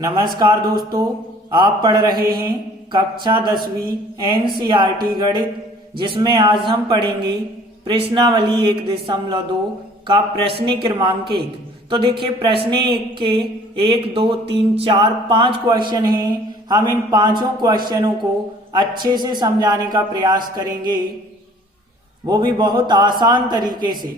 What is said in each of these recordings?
नमस्कार दोस्तों, आप पढ़ रहे हैं कक्षा 10वीं एनसीईआरटी गणित, जिसमें आज हम पढ़ेंगे प्रश्नावली 1.2 का प्रश्न क्रमांक 1। तो देखिए प्रश्न 1 के 1, 2, 3, 4, 5 क्वेश्चन हैं। हम इन पांचों क्वेश्चनों को अच्छे से समझाने का प्रयास करेंगे, वो भी बहुत आसान तरीके से।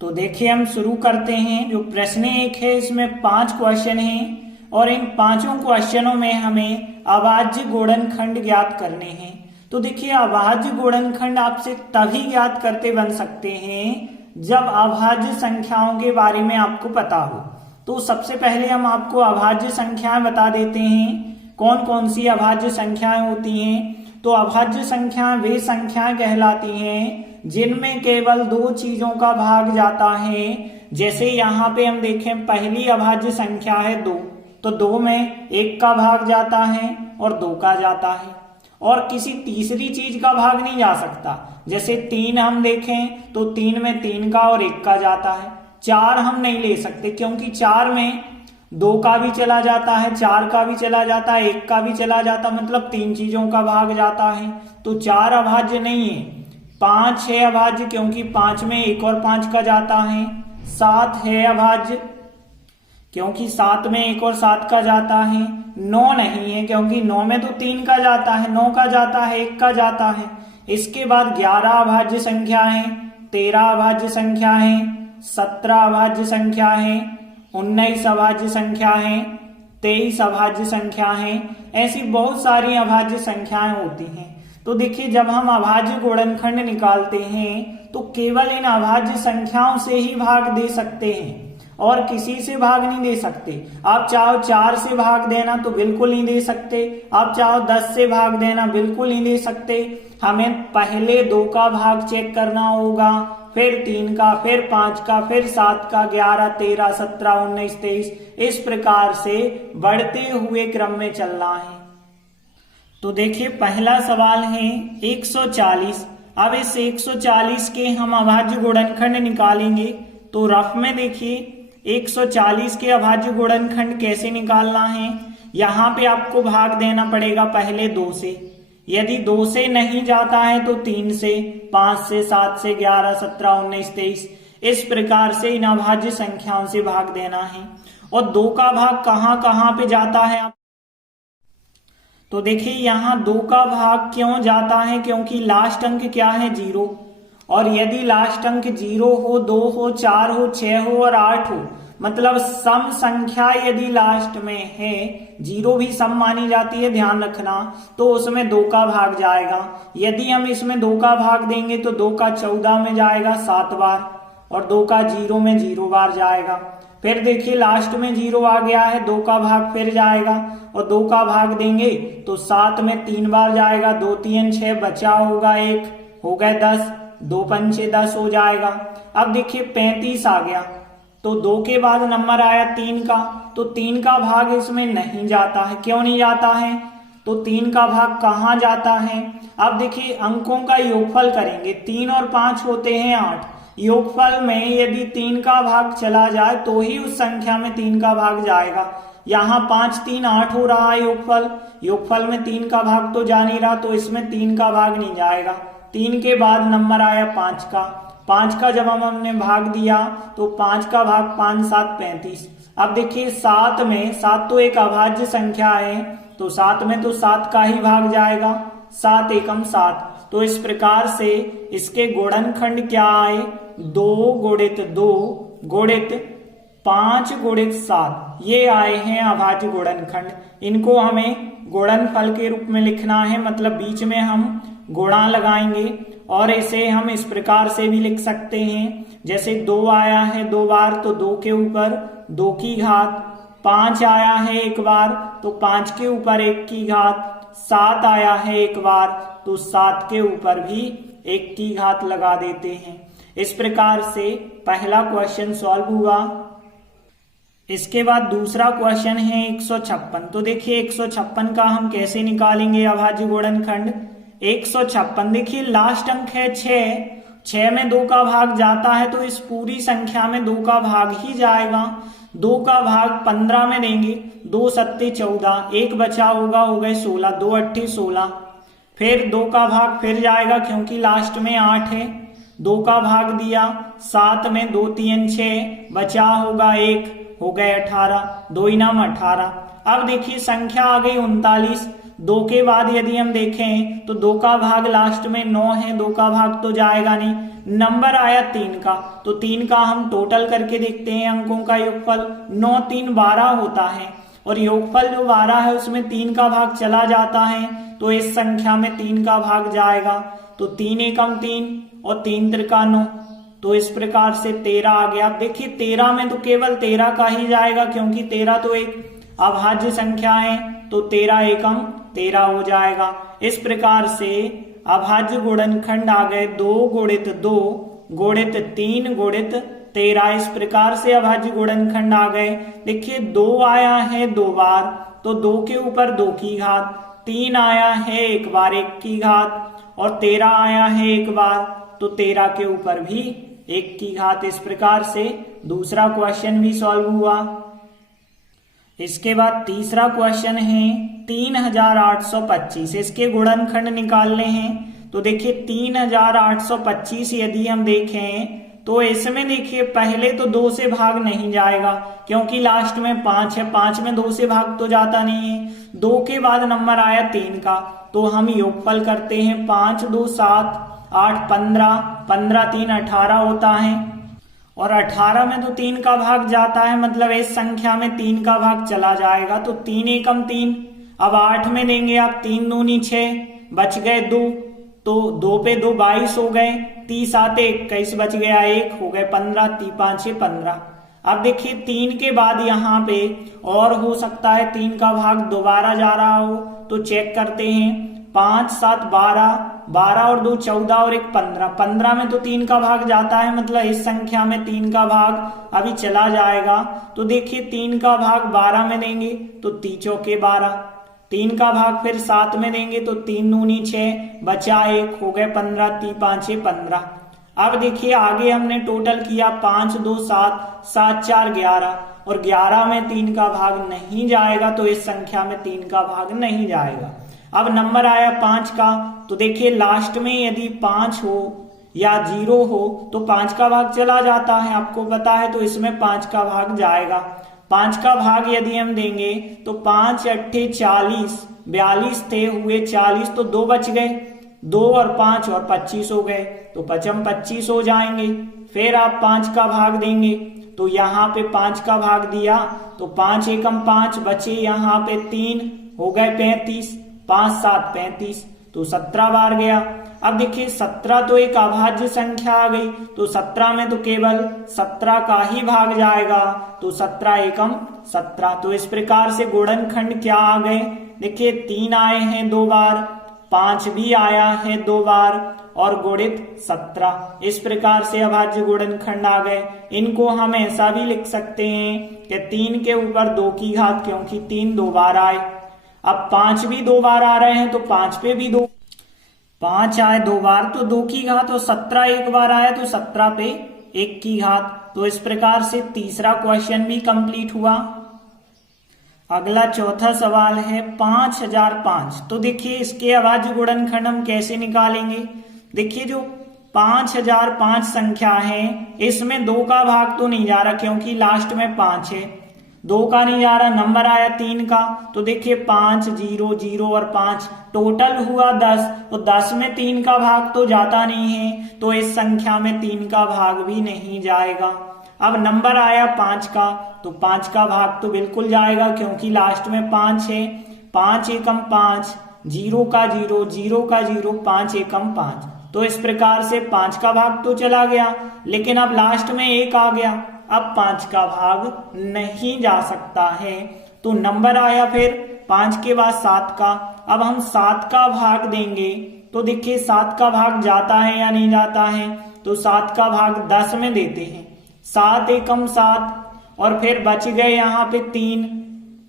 तो देखिए हम शुरू करते हैं। जो प्रश्न 1 है इसमें 5 क्वेश्चन हैं और इन पांचों क्वेश्चनों में हमें अभाज्य गुणनखंड ज्ञात करने हैं। तो देखिए अभाज्य गुणनखंड आपसे तभी ज्ञात करते बन सकते हैं जब अभाज्य संख्याओं के बारे में आपको पता हो। तो सबसे पहले हम आपको अभाज्य संख्याएं बता देते हैं, कौन कौन सी अभाज्य संख्याएं होती हैं। तो अभाज्य संख्याएं वे संख्याएं कहलाती हैं जिनमें केवल दो चीजों का भाग जाता है। जैसे यहाँ पे हम देखें, पहली अभाज्य संख्या है 2, तो 2 में 1 का भाग जाता है और 2 का जाता है, और किसी तीसरी चीज का भाग नहीं जा सकता। जैसे 3 हम देखें तो 3 में 3 का और 1 का जाता है। 4 हम नहीं ले सकते क्योंकि 4 में 2 का भी चला जाता है, 4 का भी चला जाता है, 1 का भी चला जाता, मतलब 3 चीजों का भाग जाता है। तो 4 अभाज्य नहीं है। 5 है अभाज्य क्योंकि 5 में 1 और 5 का जाता है। 7 है अभाज्य क्योंकि 7 में 1 और 7 का जाता है। 9 नहीं है क्योंकि 9 में तो 3 का जाता है, 9 का जाता है, 1 का जाता है। इसके बाद 11 अभाज्य संख्या है, 13 अभाज्य संख्या है, 17 अभाज्य संख्या है, 19 अभाज्य संख्या है, 23 अभाज्य संख्या है। ऐसी बहुत सारी अभाज्य संख्याएं होती हैं। तो देखिए जब हम अभाज्य गुणनखंड निकालते हैं तो केवल इन अभाज्य संख्याओं से ही भाग दे सकते हैं और किसी से भाग नहीं दे सकते। आप चाहो 4 से भाग देना तो बिल्कुल नहीं दे सकते, आप चाहो 10 से भाग देना बिल्कुल नहीं दे सकते। हमें पहले 2 का भाग चेक करना होगा, फिर 3 का, फिर 5 का, फिर 7 का, 11, 13, 17, 19, 23, इस प्रकार से बढ़ते हुए क्रम में चलना है। तो देखिए पहला सवाल है 140। अब इस 140 के हम अभाज्य गुणनखंड निकालेंगे। तो रफ में देखिए 140 के अभाज्य गुणनखंड कैसे निकालना है। यहाँ पे आपको भाग देना पड़ेगा पहले 2 से। यदि 2 से नहीं जाता है तो 3 से, 5 से, 7 से, 11, 17, 19, 23, इस प्रकार से इन अभाज्य संख्याओं से भाग देना है। और 2 का भाग कहाँ कहाँ पे जाता है। तो देखिए यहाँ 2 का भाग क्यों जाता है, क्योंकि लास्ट अंक क्या है 0, और यदि लास्ट अंक 0 हो, 2 हो, 4 हो, 6 हो और 8 हो, मतलब सम संख्या यदि लास्ट में है, 0 भी सम मानी जाती है ध्यान रखना, तो उसमें 2 का भाग जाएगा। यदि हम इसमें 2 का भाग देंगे तो 2 का 14 में जाएगा 7 बार, और 2 का 0 में 0 बार जाएगा। फिर देखिए लास्ट में 0 आ गया है, 2 का भाग फिर जाएगा, और 2 का भाग देंगे तो 7 में 3 बार जाएगा, 2 3 6, बचा होगा 1, हो गए 10, 2 5 10 हो जाएगा। अब देखिए 35 आ गया, तो 2 के बाद नंबर आया 3 का, तो 3 का भाग इसमें नहीं जाता है। क्यों नहीं जाता है, तो 3 का भाग कहाँ जाता है। अब देखिए अंकों का योगफल करेंगे, 3 और 5 होते हैं 8। योगफल में यदि 3 का भाग चला जाए तो ही उस संख्या में 3 का भाग जाएगा। यहाँ 5 3 8 हो रहा है योगफल में 3 का भाग तो जा नहीं रहा, तो इसमें 3 का भाग नहीं जाएगा। 3 के बाद नंबर आया 5 का। 5 का जब हमने भाग दिया तो 5 का भाग 5 7 35। अब देखिए 7 में, 7 तो एक अभाज्य संख्या है, तो 7 में तो 7 का ही भाग जाएगा, 7 एकम 7। तो इस प्रकार से इसके गुणनखंड क्या आए, 2 गुणित 2 गुणित 5 गुणित 7, ये आए हैं अभाज्य गुणनखंड। इनको हमें गुणनफल के रूप में लिखना है, मतलब बीच में हम गुणा लगाएंगे, और इसे हम इस प्रकार से भी लिख सकते हैं। जैसे 2 आया है 2 बार तो 2 के ऊपर 2 की घात, 5 आया है 1 बार तो 5 के ऊपर 1 की घात, 7 आया है 1 बार तो 7 के ऊपर भी 1 की घात लगा देते हैं। इस प्रकार से पहला क्वेश्चन सॉल्व हुआ। इसके बाद दूसरा क्वेश्चन है 156। तो देखिए 156 का हम कैसे निकालेंगे अभाज्य गुणनखंड। 156 देखिए लास्ट अंक है 6 में 2 का भाग जाता है तो इस पूरी संख्या में 2 का भाग ही जाएगा। 2 का भाग 15 में देंगे, 2 सत्ते 14, एक बचा होगा, हो गए 16, 2 अट्ठे 16। फिर 2 का भाग फिर जाएगा क्योंकि लास्ट में 8 है, 2 का भाग दिया 7 में, 2 3 6, बचा होगा 1, हो गए 18, 2 इनाम 18। अब देखिए संख्या आ गई 39। 2 के बाद यदि हम देखें तो 2 का भाग लास्ट में 9 है, 2 का भाग तो जाएगा नहीं। नंबर आया 3 का, तो 3 का हम टोटल करके देखते हैं अंकों का योगफल। 9 3 12 होता है और योगफल जो 12 है उसमें 3 का भाग चला जाता है, तो इस संख्या में 3 का भाग जाएगा। तो 3 एकम 3 और 3 त्रिका 9, तो इस प्रकार से 13 आ गया। देखिए 13 में तो केवल 13 का ही जाएगा क्योंकि 13 तो एक अभाज्य संख्या है, तो 13 एकम 13 हो जाएगा। इस प्रकार से अभाज्य गुणनखंड आ गए 2 गुणित 2 गुणित 3 गुणित 13। इस प्रकार से अभाज्य गुणनखंड आ गए। देखिए 2 आया है 2 बार, तो 2 के ऊपर 2 की घात, 3 आया है 1 बार 1 की घात, और 13 आया है 1 बार, तो 13 के ऊपर भी 1 की घात। इस प्रकार से दूसरा क्वेश्चन भी सॉल्व हुआ। इसके बाद तीसरा क्वेश्चन है 3825। इसके गुणनखंड निकालने हैं। तो देखिए 3825 यदि हम देखें तो इसमें देखिए पहले तो 2 से भाग नहीं जाएगा क्योंकि लास्ट में 5 है, 5 में 2 से भाग तो जाता नहीं है। 2 के बाद नंबर आया 3 का, तो हम योगफल करते हैं। 5 2 7, 8 15, 15 3 18 होता है, और 18 में तो 3 का भाग जाता है, मतलब इस संख्या में 3 का भाग चला जाएगा, तो 3 एकम 3। अब 8 में देंगे आप, 3 दूनी 6, बच गए 2, तो 2 पे 2 22 हो गए, 30 आते 21 बच गया 1, हो गए 15, 3 5 6 15। अब देखिए 3 के बाद यहाँ पे और हो सकता है 3 का भाग दोबारा जा रहा हो, तो चेक करते हैं। 5 7 12, 12 और 2 14 और 1 15, 15 में तो 3 का भाग जाता है, मतलब इस संख्या में 3 का भाग अभी चला जाएगा। तो देखिए 3 का भाग 12 में देंगे तो 3 चौके 12, 3 का भाग फिर 7 में देंगे तो 3 दूनी 6, बचा 1, हो गए 15, 3 5 6 15। अब देखिए आगे हमने टोटल किया 5 2 7, 7 4 11, और 11 में 3 का भाग नहीं जाएगा, तो इस संख्या में 3 का भाग नहीं जाएगा। अब नंबर आया 5 का, तो देखिए लास्ट में यदि 5 हो या 0 हो तो 5 का भाग चला जाता है, आपको पता है, तो इसमें 5 का भाग जाएगा। 5 का भाग यदि हम देंगे तो 5 अट्ठे 40, 42 थे, हुए 40, तो 2 बच गए, 2 और 5 और 25 हो गए, तो 55 25 हो जाएंगे। फिर आप 5 का भाग देंगे तो यहाँ पे 5 का भाग दिया तो 5 एकम 5, बचे यहाँ पे 3, हो गए 35, 5 7 35, तो 17 बार गया। अब देखिए 17 तो एक अभाज्य संख्या आ गई, तो 17 में तो केवल 17 का ही भाग जाएगा, तो 17 एकम 17। तो इस प्रकार से गुणनखंड क्या आ गए, देखिए 3 आए हैं 2 बार, 5 भी आया है 2 बार, और गुणित 17। इस प्रकार से अभाज्य गुणनखंड आ गए। इनको हम ऐसा भी लिख सकते हैं कि 3 के ऊपर 2 की घात, क्योंकि 3 2 बार आए। अब 5 भी 2 बार आ रहे हैं तो 5 पे भी 2, 5 आए 2 बार तो 2 की घात, और 17 एक बार आया तो 17 पे 1 की घात। तो इस प्रकार से तीसरा क्वेश्चन भी कंप्लीट हुआ। अगला चौथा सवाल है 5005। तो देखिए इसके अभाज्य गुणनखंड हम कैसे निकालेंगे। देखिए जो 5005 संख्या है इसमें 2 का भाग तो नहीं जा रहा क्योंकि लास्ट में 5 है, 2 का नहीं जा रहा, नंबर आया 3 का, तो देखिए 5 0 0 और 5 टोटल हुआ 10, तो 10 में 3 का भाग तो जाता नहीं है, तो इस संख्या में 3 का भाग भी नहीं जाएगा। अब नंबर आया 5 का, तो 5 का भाग तो बिल्कुल जाएगा क्योंकि लास्ट में 5 है, 5 एकम 5, 0 का 0 0 का 0, 5 एकम 5, तो इस प्रकार से 5 का भाग तो चला गया, लेकिन अब लास्ट में 1 आ गया, अब 5 का भाग नहीं जा सकता है। तो नंबर आया फिर 5 के बाद 7 का। अब हम 7 का भाग देंगे तो देखिए 7 का भाग जाता है या नहीं जाता है, तो 7 का भाग 10 में देते हैं, 7 एकम 7, और फिर बच गए यहाँ पे 3,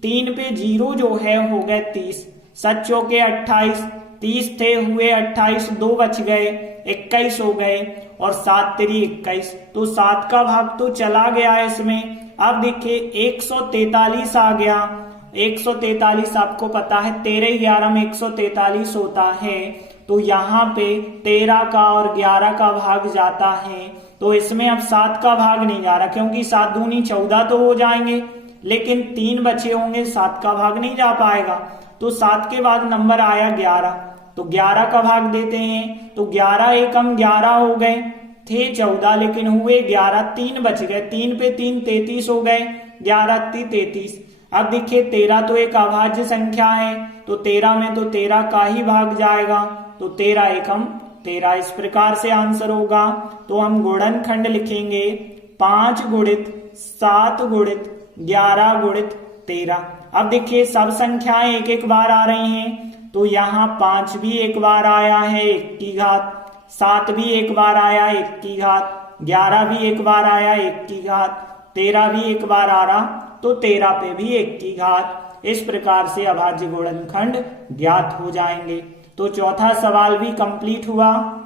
3 पे 0 जो है हो गए 30, 7 चौके 28, 30 थे हुए 28, 2 बच गए 21 हो गए, और 7 3 21, तो 7 का भाग तो चला गया इसमें। अब देखिए 143 आ गया। 143 आपको पता है 13 11 में 143 होता है, तो यहाँ पे 13 का और 11 का भाग जाता है। तो इसमें अब 7 का भाग नहीं जा रहा, क्योंकि 7 दूनी 14 तो हो जाएंगे, लेकिन 3 बचे होंगे, 7 का भाग नहीं जा पाएगा। तो 7 के बाद नंबर आया 11, तो 11 का भाग देते हैं। तो 11 एकम 11 हो गए, थे 14 लेकिन हुए 11, 3 बच गए, 3 पे 3 33 हो गए, 11 33। अब देखिए 13 तो एक अभाज्य संख्या है, तो 13 में तो 13 का ही भाग जाएगा, तो 13 एकम 13। इस प्रकार से आंसर होगा। तो हम गुणनखंड लिखेंगे 5 गुणित 7 गुणित 11 गुणित 13। अब देखिए सब संख्याएं एक एक बार आ रही हैं, तो यहाँ 5 भी एक बार आया है 1 की घात, 7 भी एक बार आया 1 की घात, 11 भी एक बार आया 1 की घात, 13 भी एक बार आ रहा, तो 13 पे भी 1 की घात। इस प्रकार से अभाज्य गुणनखंड ज्ञात हो जाएंगे। तो चौथा सवाल भी कंप्लीट हुआ।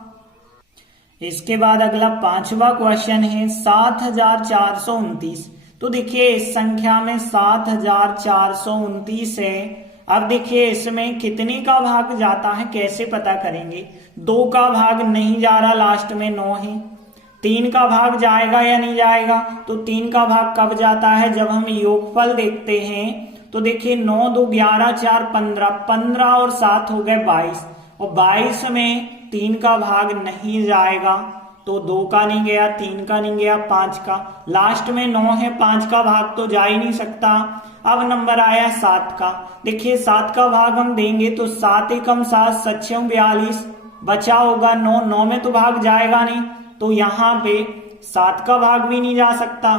इसके बाद अगला 5वां क्वेश्चन है 7429। तो देखिए इस संख्या में 7429 है। अब देखिए इसमें कितने का भाग जाता है कैसे पता करेंगे। 2 का भाग नहीं जा रहा, लास्ट में 9 है। 3 का भाग जाएगा या नहीं जाएगा, तो 3 का भाग कब जाता है, जब हम योगफल देखते हैं। तो देखिए 9 2 11 4 15, 15 और 7 हो गए 22, और 22 में 3 का भाग नहीं जाएगा, तो 2 का नहीं गया, 3 का नहीं गया, 5 का, लास्ट में 9 है, 5 का भाग तो जा ही नहीं सकता। अब नंबर आया 7 का। देखिए 7 का भाग हम देंगे तो 7 एकम 7 7 42, बचा होगा 9, 9 में तो भाग जाएगा नहीं, तो यहाँ पे 7 का भाग भी नहीं जा सकता।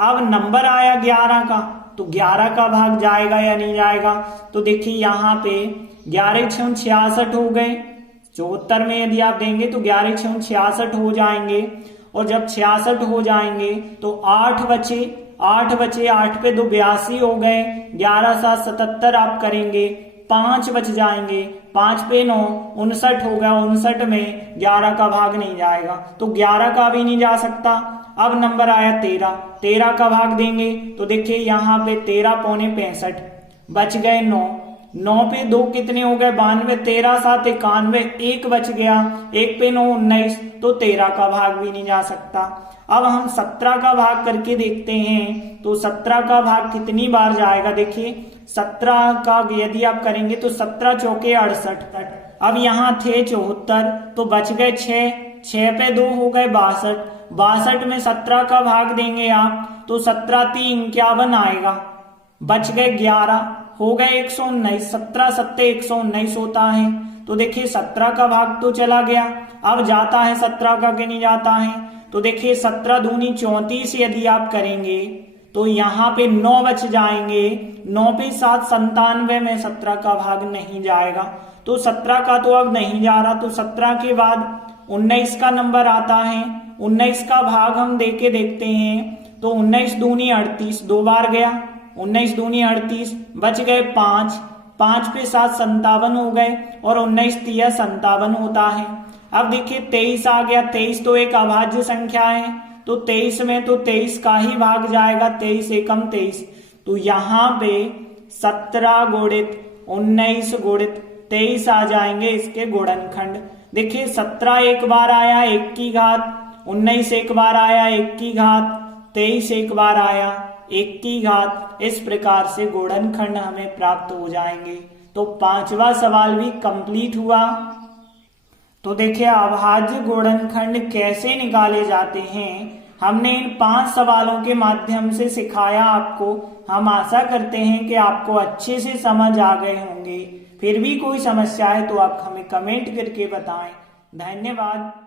अब नंबर आया 11 का, तो 11 का भाग जाएगा या नहीं जाएगा। तो देखिए यहाँ पे 11 6 66 हो गए, 74 में यदि आप देंगे तो 11 6 66 हो जाएंगे, और जब 66 हो जाएंगे तो 8 बचे, 8 बचे, 8 पे 2 82 हो गए, 11 7 77 आप करेंगे, 5 बच जाएंगे, 5 पे 9 59 हो गया, 59 में 11 का भाग नहीं जाएगा, तो 11 का भी नहीं जा सकता। अब नंबर आया 13, 13 का भाग देंगे तो देखिए यहाँ पे 13 पौने 65, बच गए 9, 9 पे 2 कितने हो गए 92, 13 7 91, 1 बच गया, 1 पे 9 19, तो 13 का भाग भी नहीं जा सकता। अब हम 17 का भाग करके देखते हैं, तो 17 का भाग कितनी बार जाएगा। देखिए 17 का यदि आप करेंगे तो 17 चौके 68, अब यहाँ थे 74, तो बच गए 6, 6 पे 2 हो गए 62, 62 में 17 का भाग देंगे आप तो 17 3 51 आएगा, बच गए 11, हो गए 119, 17 7 119 होता है। तो देखिए 17 का भाग तो चला गया, अब जाता है 17 का कि नहीं जाता है। तो देखिए 17 दूनी 34 यदि आप करेंगे तो यहाँ पे 9 बच जाएंगे, 9 पे 7 97 में 17 का भाग नहीं जाएगा, तो 17 का तो अब नहीं जा रहा, तो 17 के बाद 19 का नंबर आता है, 19 का भाग हम दे के देखते हैं, तो 19 दूनी 38, 2 बार गया, 19 दूनी 38, बच गए 5, 5 पे 7 57 हो गए, और 19 3 57 होता है। अब देखिए 23 आ गया, 23 तो एक अभाज्य संख्या है, तो 23 में तो 23 का ही भाग जाएगा, 23 एकम 23, तो यहाँ पे 17 गुणित 19 गुणित 23 आ जाएंगे इसके गुणनखंड। देखिए 17 एक बार आया 1 की घात, 19 एक बार आया 1 की घात, 23 एक बार आया 1 की घात। इस प्रकार से गुणनखंड हमें प्राप्त हो जाएंगे। तो 5वां सवाल भी कंप्लीट हुआ। तो देखिए अभाज्य गुणनखंड कैसे निकाले जाते हैं हमने इन 5 सवालों के माध्यम से सिखाया आपको। हम आशा करते हैं कि आपको अच्छे से समझ आ गए होंगे। फिर भी कोई समस्या है तो आप हमें कमेंट करके बताएं। धन्यवाद।